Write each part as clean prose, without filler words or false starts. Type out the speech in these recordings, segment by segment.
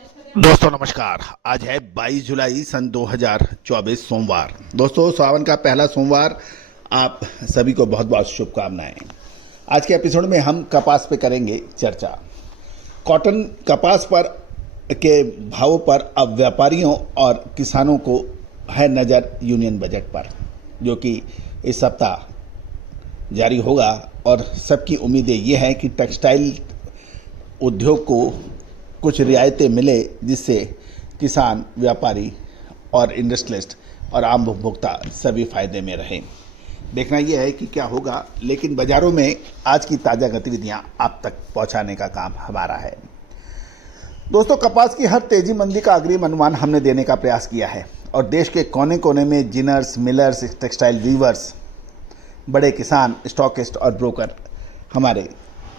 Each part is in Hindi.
दोस्तों नमस्कार। आज है 22 जुलाई सन 2024 सोमवार। दोस्तों सावन का पहला सोमवार, आप सभी को बहुत बहुत शुभकामनाएं। आज के एपिसोड में हम कपास पे करेंगे चर्चा। कॉटन कपास पर के भावों पर अब व्यापारियों और किसानों को है नज़र यूनियन बजट पर, जो कि इस सप्ताह जारी होगा। और सबकी उम्मीदें ये हैं कि टेक्सटाइल उद्योग को कुछ रियायतें मिले, जिससे किसान, व्यापारी और इंडस्ट्रियलिस्ट और आम उपभोक्ता सभी फायदे में रहें। देखना यह है कि क्या होगा, लेकिन बाज़ारों में आज की ताज़ा गतिविधियां आप तक पहुंचाने का काम हमारा है। दोस्तों, कपास की हर तेजी मंदी का अग्रिम अनुमान हमने देने का प्रयास किया है और देश के कोने कोने में जिनर्स, मिलर्स, टेक्सटाइल वीवर्स, बड़े किसान, स्टॉकिस्ट और ब्रोकर हमारे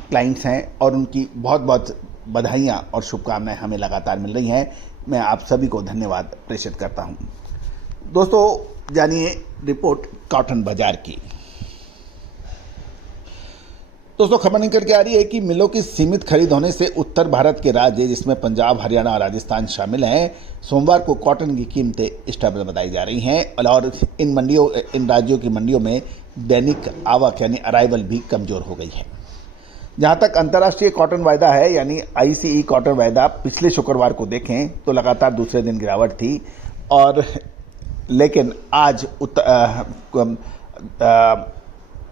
क्लाइंट्स हैं और उनकी बहुत बहुत बधाइयाँ और शुभकामनाएं हमें लगातार मिल रही हैं। मैं आप सभी को धन्यवाद प्रेषित करता हूं। दोस्तों, जानिए रिपोर्ट कॉटन बाजार की। दोस्तों, खबर निकल के आ रही है कि मिलों की सीमित खरीद होने से उत्तर भारत के राज्य, जिसमें पंजाब, हरियाणा और राजस्थान शामिल हैं, सोमवार को कॉटन की कीमतें स्टेबल बताई जा रही हैं और इन राज्यों की मंडियों में दैनिक आवक यानी अराइवल भी कमज़ोर हो गई है। जहाँ तक अंतर्राष्ट्रीय कॉटन वायदा है यानी आईसीई कॉटन वायदा, पिछले शुक्रवार को देखें तो लगातार दूसरे दिन गिरावट थी और लेकिन आज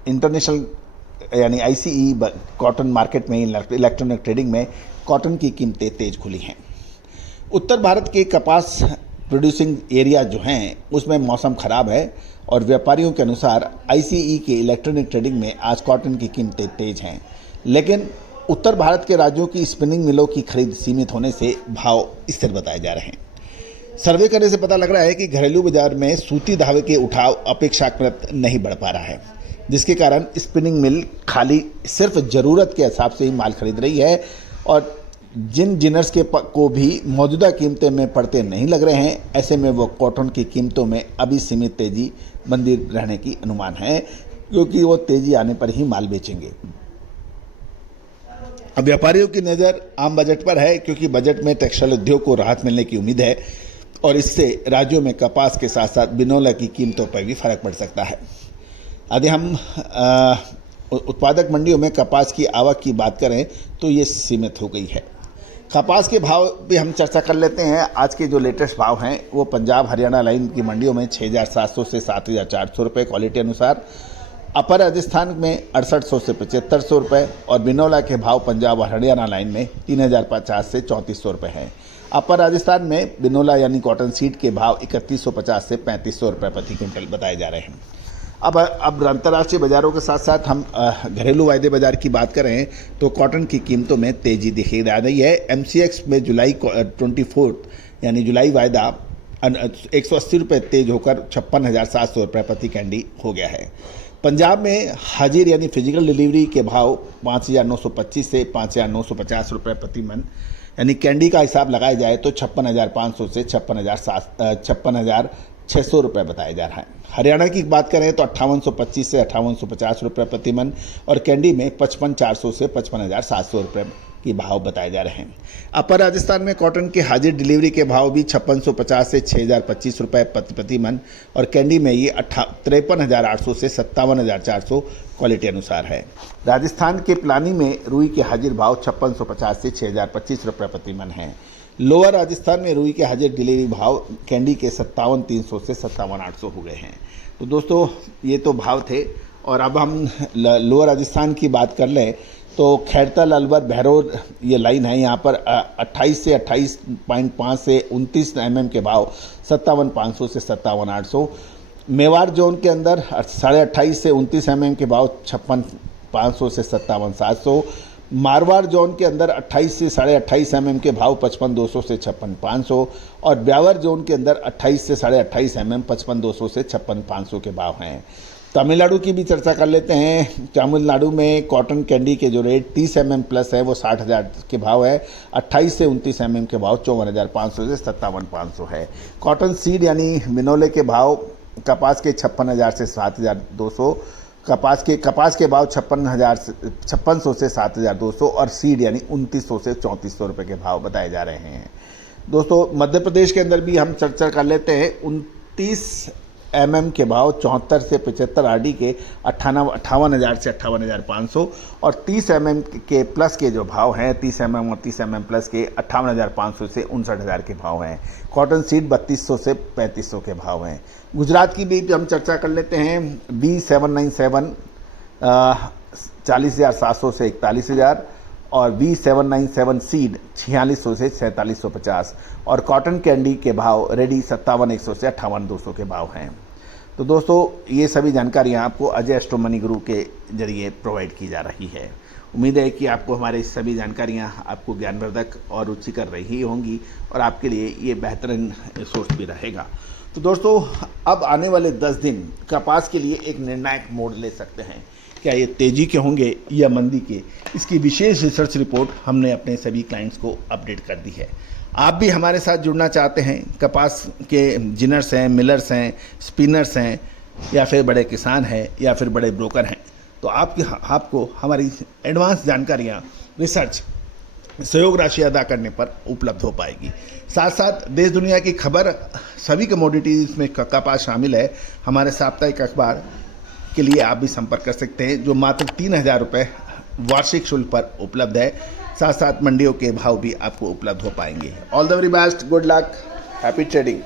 इंटरनेशनल यानी आईसीई कॉटन मार्केट में, इलेक्ट्रॉनिक ट्रेडिंग में कॉटन की कीमतें तेज खुली हैं। उत्तर भारत के कपास प्रोड्यूसिंग एरिया जो हैं उसमें मौसम खराब है और व्यापारियों के अनुसार आईसीई के इलेक्ट्रॉनिक ट्रेडिंग में आज कॉटन की कीमतें तेज हैं, लेकिन उत्तर भारत के राज्यों की स्पिनिंग मिलों की खरीद सीमित होने से भाव स्थिर बताए जा रहे हैं। सर्वे करने से पता लग रहा है कि घरेलू बाजार में सूती धागे के उठाव अपेक्षाकृत नहीं बढ़ पा रहा है, जिसके कारण स्पिनिंग मिल खाली सिर्फ ज़रूरत के हिसाब से ही माल खरीद रही है और जिन जिनर्स को भी मौजूदा कीमतें में पड़ते नहीं लग रहे हैं, ऐसे में वो कॉटन की कीमतों में अभी सीमित तेजी बंदी रहने की अनुमान है, क्योंकि वो तेजी आने पर ही माल बेचेंगे। अब व्यापारियों की नज़र आम बजट पर है, क्योंकि बजट में टेक्सटाइल उद्योग को राहत मिलने की उम्मीद है और इससे राज्यों में कपास के साथ साथ बिनोला की कीमतों पर भी फर्क पड़ सकता है। यदि हम उत्पादक मंडियों में कपास की आवक की बात करें तो ये सीमित हो गई है। कपास के भाव भी हम चर्चा कर लेते हैं। आज के जो लेटेस्ट भाव हैं वो पंजाब हरियाणा लाइन की मंडियों में 6,700 से 7,400 रुपये क्वालिटी अनुसार, अपर राजस्थान में 6800 से 7500 रुपये और बिनौला के भाव पंजाब और हरियाणा लाइन में 3050 से 3400 रुपये हैं। अपर राजस्थान में बिनौला यानी कॉटन सीड के भाव 3150 से 3500 रुपये प्रति क्विंटल बताए जा रहे हैं। अब अंतर्राष्ट्रीय बाज़ारों के साथ साथ हम घरेलू वायदे बाज़ार की बात करें तो कॉटन की कीमतों में तेज़ी दिखाई दे रही है। एमसीएक्स में जुलाई 24 यानी जुलाई वायदा 180 रुपये तेज होकर 56,700 रुपये प्रति कैंडी हो गया है। पंजाब में हाजिर यानी फिजिकल डिलीवरी के भाव 5,925 से 5,950 रुपये प्रति मन यानी कैंडी का हिसाब लगाया जाए तो 56,500 से 56,600 रुपये बताया जा रहा है। हरियाणा की बात करें तो 5825 से 5850 रुपये प्रति मन और कैंडी में 55,400 से 55,700 रुपये की भाव बताए जा रहे हैं। अपर राजस्थान में कॉटन के हाजिर डिलीवरी के भाव भी 5650 से 6,025 रुपये प्रति मन और कैंडी में ये 53,800 से 57,400 क्वालिटी अनुसार है। राजस्थान के पिलानी में रुई के हाजिर भाव 5650 से 6,025 रुपये प्रति मन है। लोअर राजस्थान में रुई के हाजिर डिलीवरी भाव कैंडी के 57,300 से 57,800 हो गए हैं। तो दोस्तों, ये तो भाव थे और अब हम लोअर राजस्थान की बात कर लें तो खैरतल, अलवर, भैरोर ये लाइन है, यहाँ पर 28 से 28.5 से 29 के भाव 57,500 से 57,800। मेवाड़ जोन के अंदर 28.5 से 29 के भाव 56,500 से 57,700। मारवाड़ जोन के अंदर 28 से 28.5 के भाव 55,200 से 56,500 और ब्यावर जोन के अंदर 28 से 28.5 55,200 से 56,500 के भाव हैं। तमिलनाडु की भी चर्चा कर लेते हैं। तमिलनाडु में कॉटन कैंडी के जो रेट 30 प्लस है वो 60,000 के भाव है। 28 से 29 के भाव 54,500 से 57,500 है। कॉटन सीड यानी बिनोले के भाव कपास के 56,000 से 7,200, कपास के भाव 56,100 से 7,200 और सीड यानी 2,900 से 3,400 रुपये के भाव बताए जा रहे हैं। दोस्तों मध्य प्रदेश के अंदर भी हम चर्चा कर लेते हैं। 29 mm के भाव 74 से 75 RD के 58,000 से 58,500 और 30 mm के प्लस के जो भाव हैं 30 mm और 30 mm प्लस के 58,500 से 59,000 के भाव हैं। कॉटन सीड 3200 से 3500 के भाव हैं। गुजरात की भी हम चर्चा कर लेते हैं। B797 40,700 से 41,000 और B797 सीड 4600 से 4750 और कॉटन कैंडी के भाव रेडी 57,100 से 58,200 के भाव हैं। तो दोस्तों ये सभी जानकारियाँ आपको अजय एस्ट्रो मनी गुरु के जरिए प्रोवाइड की जा रही है। उम्मीद है कि आपको हमारी सभी जानकारियाँ आपको ज्ञानवर्धक और रुचिकर रही होंगी और आपके लिए ये बेहतरीन सोर्स भी रहेगा। तो दोस्तों अब आने वाले 10 दिन कपास के लिए एक निर्णायक मोड़ ले सकते हैं। क्या ये तेज़ी के होंगे या मंदी के, इसकी विशेष रिसर्च रिपोर्ट हमने अपने सभी क्लाइंट्स को अपडेट कर दी है। आप भी हमारे साथ जुड़ना चाहते हैं, कपास के जिनर्स हैं, मिलर्स हैं, स्पिनर्स हैं या फिर बड़े किसान हैं या फिर बड़े ब्रोकर हैं, तो आपको हमारी एडवांस जानकारियाँ रिसर्च सहयोग राशि अदा करने पर उपलब्ध हो पाएगी। साथ साथ देश दुनिया की खबर, सभी कमोडिटीज़ में कपास शामिल है। हमारे साप्ताहिक अखबार के लिए आप भी संपर्क कर सकते हैं जो मात्र 3,000 रुपये वार्षिक शुल्क पर उपलब्ध है। साथ साथ मंडियों के भाव भी आपको उपलब्ध हो पाएंगे। All the very best, good luck, happy trading.